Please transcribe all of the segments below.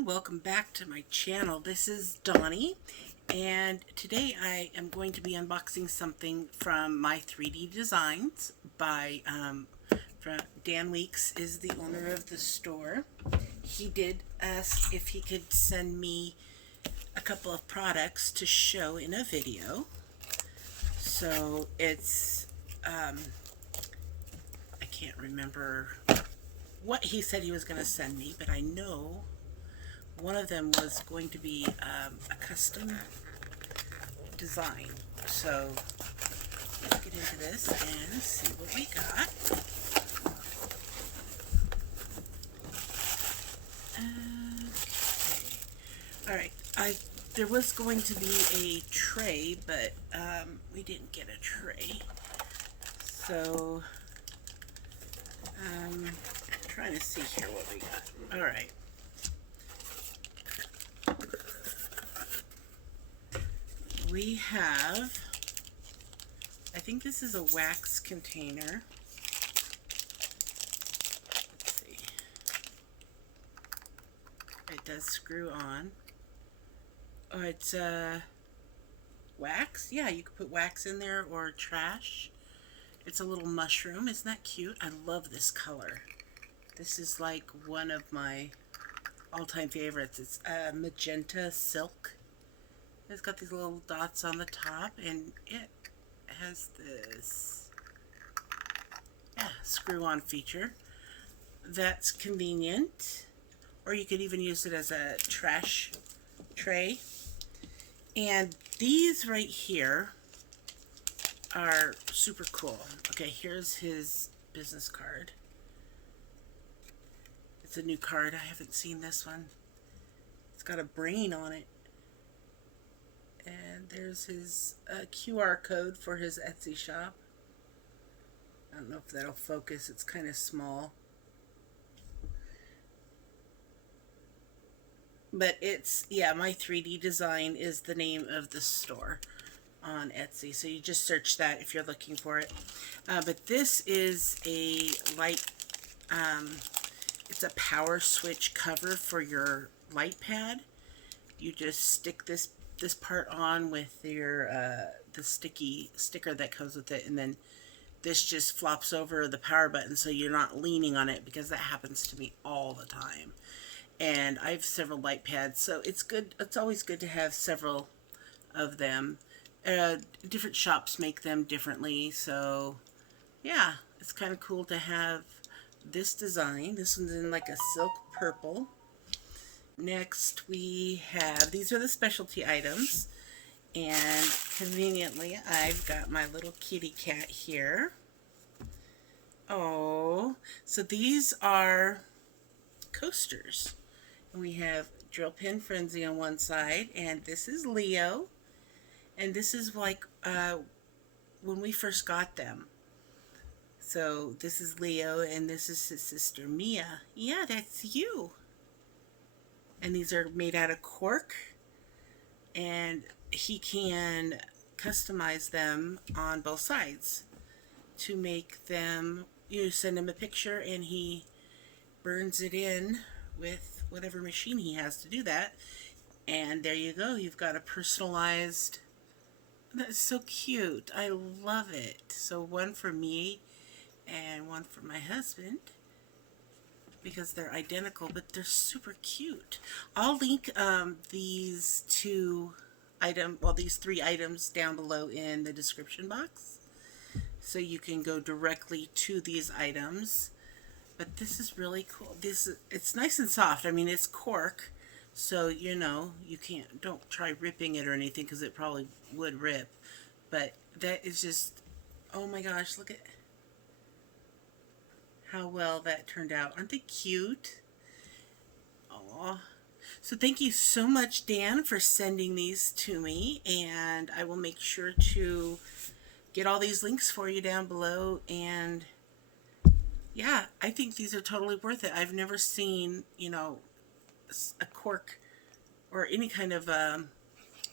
everyone, welcome back to my channel. This is Donnie, and today I am going to be unboxing something from my 3D Designs by from Dan Weeks is the owner of the store. He did ask if he could send me a couple of products to show in a video. So it's I can't remember what he said he was going to send me, but I know one of them was going to be a custom design. So let's get into this and see what we got. Okay. Alright, there was going to be a tray, but we didn't get a tray. So trying to see here what we got. Alright. We have, I think this is a wax container. Let's see. It does screw on. Oh, it's wax? Yeah, you could put wax in there or trash. It's a little mushroom. Isn't that cute? I love this color. This is like one of my all-time favorites. It's magenta silk. It's got these little dots on the top, and it has this screw-on feature. That's convenient. Or you could even use it as a trash tray. And these right here are super cool. Okay, here's his business card. It's a new card. I haven't seen this one. It's got a brain on it. And there's his QR code for his Etsy shop. I don't know if that'll focus. It's kind of small. But it's, yeah, My 3D Design is the name of the store on Etsy. So you just search that if you're looking for it. But this is a light, it's a power switch cover for your light pad. You just stick this part on with your the sticky sticker that comes with it, and then this just flops over the power button so you're not leaning on it, because that happens to me all the time. And I have several light pads, so it's good. It's always good to have several of them. Different shops make them differently, so yeah, it's kind of cool to have this design. This one's in like a silk purple. Next we have, these are the specialty items, and conveniently I've got my little kitty cat here. Oh, so these are coasters. We have Drill Pin Frenzy on one side, and this is Leo, and this is like when we first got them. So this is Leo, and this is his sister Mia. Yeah, that's you. And these are made out of cork, and he can customize them on both sides to make them. You send him a picture and he burns it in with whatever machine he has to do that, and there you go. You've got a personalized. That's so cute. I love it. So one for me and one for my husband, because they're identical, but they're super cute. I'll link these these 3 items down below in the description box, so you can go directly to these items. But this is really cool. It's nice and soft. I mean, it's cork, so you know don't try ripping it or anything, because it probably would rip. But that is just, oh my gosh, look at how well that turned out. Aren't they cute? Aww. So thank you so much, Dan, for sending these to me, and I will make sure to get all these links for you down below. And yeah, I think these are totally worth it. I've never seen, a cork or any kind of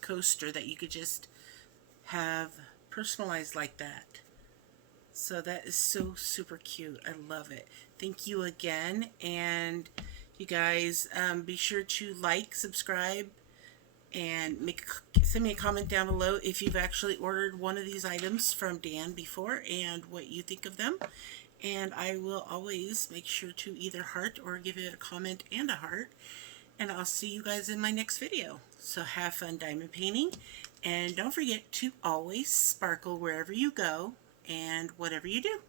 coaster that you could just have personalized like that. So that is so super cute. I love it. Thank you again, and You guys, be sure to like, subscribe, and send me a comment down below if you've actually ordered one of these items from Dan before and what you think of them. And I will always make sure to either heart or give it a comment and a heart. And I'll see you guys in my next video. So have fun diamond painting, and don't forget to always sparkle wherever you go and whatever you do.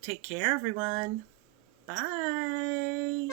Take care, everyone. Bye.